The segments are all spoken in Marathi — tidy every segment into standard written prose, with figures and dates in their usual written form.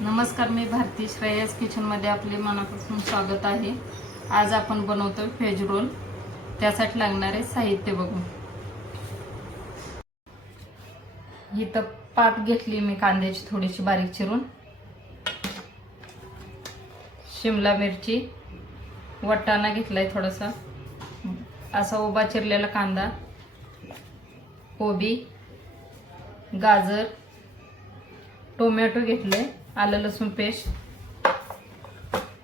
नमस्कार, मी भारती. श्रेयस किचनमध्ये आपले मनापासून स्वागत आहे. आज आपण बनवतोय व्हेज रोल. त्यासाठी लागणारे साहित्य बघू. इथं पात घेतली मी कांद्याची थोडीशी बारीक चिरून, शिमला मिरची, वाटाणा घेतलाय थोडासा, असा उभा चिरलेला कांदा, कोबी, गाजर, टोमॅटो घेतले, आलं लसूण पेस्ट,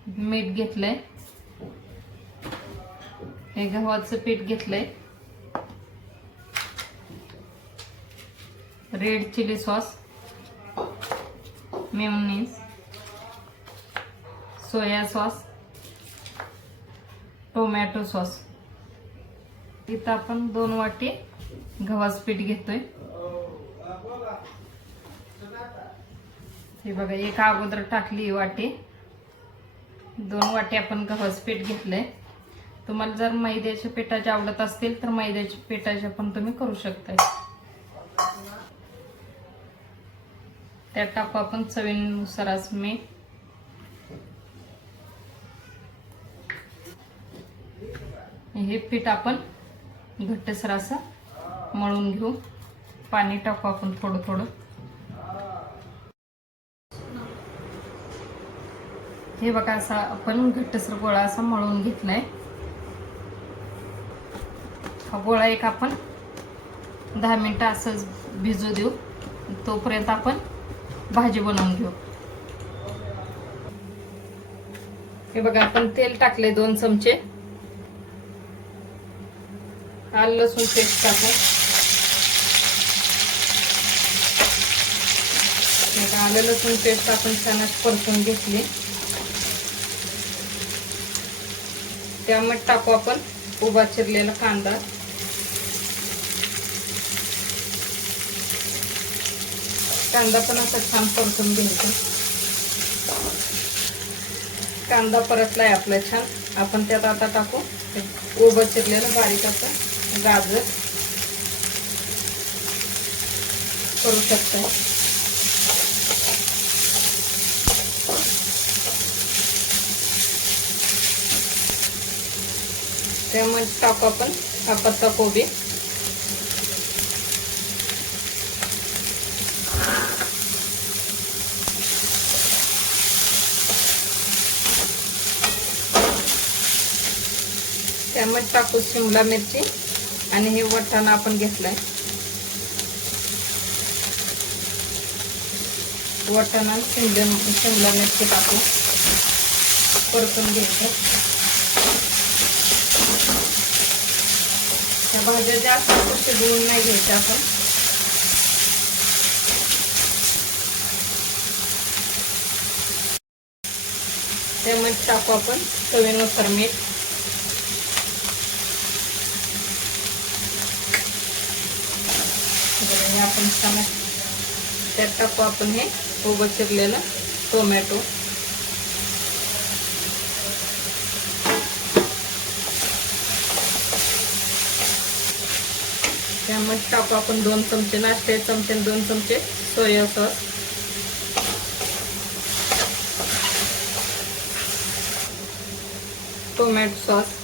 मीठ घेतलंय, हे गव्हाचं पीठ घेतलंय, red chilli sauce, mayonnaise, soya sauce, tomato sauce. इथं आपण 2 वाटी गव्हाचं पीठ घेतोय. हे बघा, एक अगोदर टाकली वाटी, 2 वाटी आपण गव्हाचं पीठ घेतलंय. तुम्हाला जर मैद्याच्या पिठाचे आवडत असतील तर मैद्याच्या पिठाचे पण तुम्ही करू शकता. त्यात टाकू आपण चवीनुसार मीठ. हे पीठ आपण घट्टसर असं मळून घेऊ. पाणी टाकू आपण थोडं थोडं. हे बघा, असा आपण घट्टसर गोळा असा मळून घेतलाय. हा गोळा एक आपण 10 मिनिटं असंच भिजू देऊ. तोपर्यंत आपण भाजी बनवून घेऊ. हे बघा, आपण तेल टाकले 2 चमचे. आलं लसूण पेस्ट टाकू. आलं लसूण पेस्ट आपण छान परतून घेतली. त्यामध्ये टाकू आपण उभा चिरलेला कांदा, कांदा पण असा छान परतून घ्यायचा. कांदा परतलाय आपला छान. आपण त्यात आता टाकू उभं चिरलेलं बारीक असं गाजर. करू शकता. त्यामध्ये टाकू आपण हा पत्ता कोबी. त्यामध्ये टाकू शिमला मिरची आणि हे वाटाणा आपण घेतलाय. वाटाणा शिमला मिरची टाकू, परतून घ्यायचं. त्या भाज्या जास्त शिजवून नाही घ्यायच्या आपण. त्यामध्ये टाकू आपण चवीनुसार मीठ. आपण त्यात टाकू आपण हे उभं चिरलेलं टोमॅटो. त्यामध्ये टाकू आपण 2 चमचे नाश्ते चमचे, 2 चमचे सोया sauce, tomato sauce.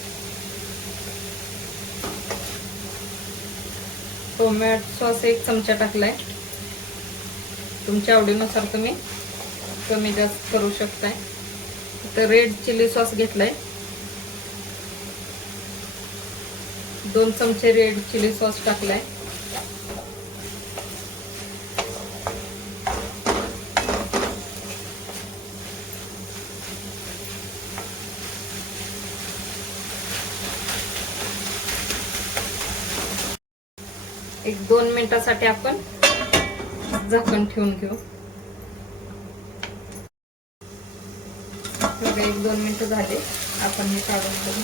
Tomato sauce 1 चमचा टाकलाय. तुमच्या आवडीनुसार तुम्ही कमी जास्त करू शकताय. तर रेड चिली सॉस घेतलाय, 2 चमचे रेड चिली सॉस टाकलाय. एक 2 मिनिटासाठी आपण झाकण ठेवून घेऊ. 1-2 मिनिटं झाले. आपण हे काढून घेऊ.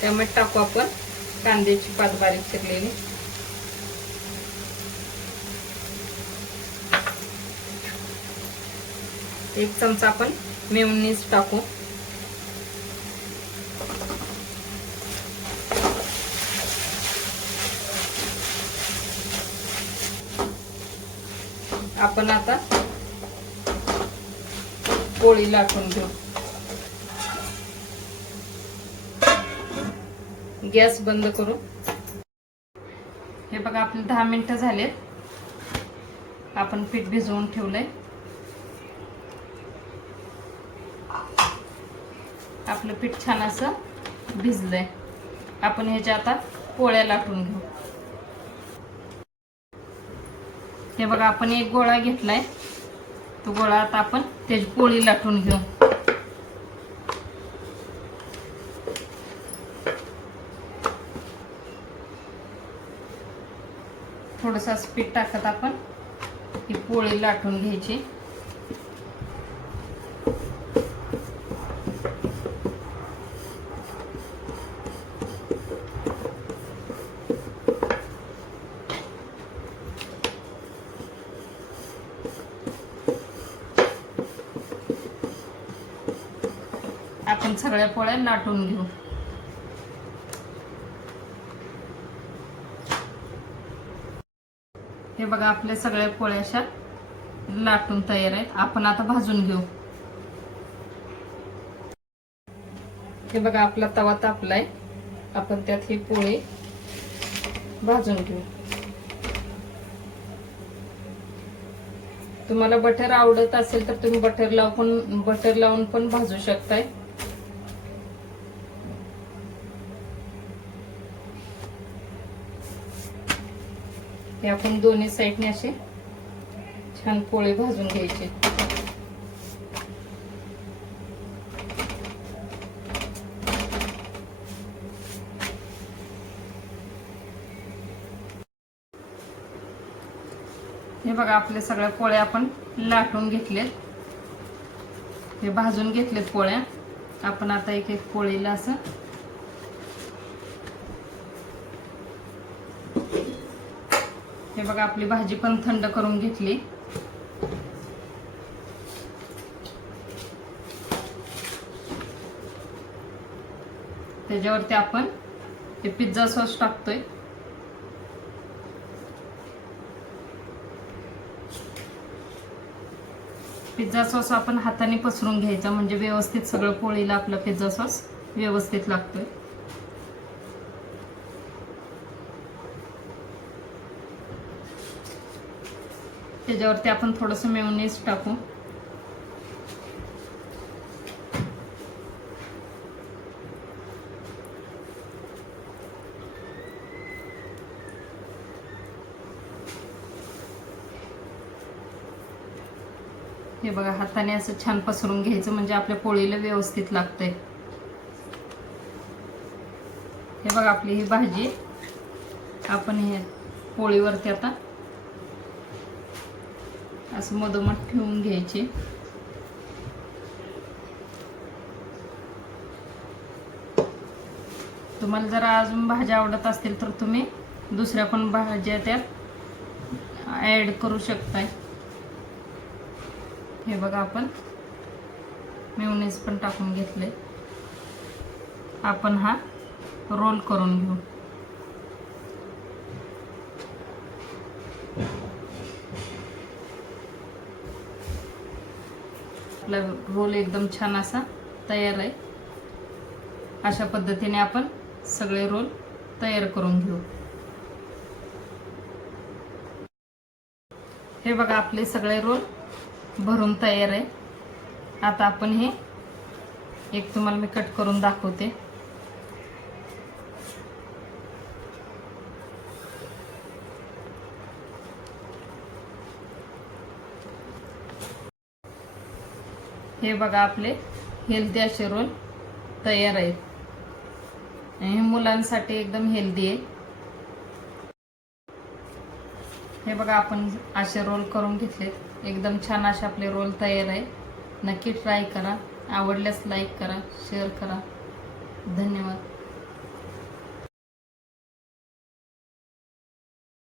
त्यामध्ये टाकू आपण कांद्याची पात बारीक चिरलेली. एक चमचा आपण मेयोनीज टाकू. आपण आता पोळी लाटून घेऊ. गॅस बंद करू. हे बघा आपले 10 मिनिटं झालेत. आपण पीठ भिजवून ठेवलंय. आपलं पीठ छान असं भिजलंय. आपण ह्याच्या आता पोळ्या लाटून घेऊ. हे बघा आपण एक गोळा घेतलाय. तो गोळा आता आपण त्याची पोळी लाटून घेऊ. थोडंसं पीठ टाकत आपण ही पोळी लाटून घ्यायची. आपण सगळ्या पोळ्या लाटून घेऊ. हे बघा आपल्या सगळ्या पोळ्या अशा लाटून तयार आहेत. आपण आता भाजून घेऊ. हे बघा आपला तवा तापलाय. आपण त्यात ही पोळी भाजून घेऊ. तुम्हाला बटर आवडत असेल तर तुम्ही बटर लावून पण भाजू शकताय. हे आपण दोन्ही साईडने असे छान पोळी भाजून घ्यायचे. हे बघा आपल्या सगळ्या पोळ्या आपण लाटून घेतलेत. हे भाजून घेतलेत पोळ्या. आपण आता एक एक पोळीला असं हे बघा आपली भाजी पण थंड करून घेतली. त्याच्यावरती आपण हे पिझ्झा सॉस टाकतोय. पिझ्झा सॉस आपण हाताने पसरून घ्यायचा म्हणजे व्यवस्थित सगळं पोळीला आपला पिझ्झा सॉस व्यवस्थित लागतोय. त्याच्यावरती आपण थोडंसं मेयोनीज टाकू. हे बघा हाताने असं छान पसरून घ्यायचं म्हणजे आपल्या पोळीला व्यवस्थित लागतंय. हे बघा आपली ही भाजी आपण हे पोळीवरती आता असं मधोमध ठेवून घ्यायची. तुम्हाला जर अजून भाज्या आवडत असतील तर तुम्ही दुसऱ्या पण भाज्या त्यात ऍड करू शकताय. हे बघा आपण मेयोनीज पण टाकून घेतले. आपण हा रोल करून घेऊ. आपला रोल एकदम छान असा तयार आहे. अशा पद्धतीने आपण सगळे रोल तयार करून घेऊ. हे बघा आपले सगळे रोल भरून तयार आहे. आता आपण हे एक तुम्हाला मी कट करून दाखवते. हे बघा आपले हेल्दी असे रोल तयार आहेत. हे मुलांसाठी एकदम हेल्दी आहे. हे बघा आपण असे रोल करून घेतलेत. एकदम छान असे आपले रोल तयार आहे. नक्की ट्राय करा. आवडल्यास लाईक करा, शेअर करा. धन्यवाद.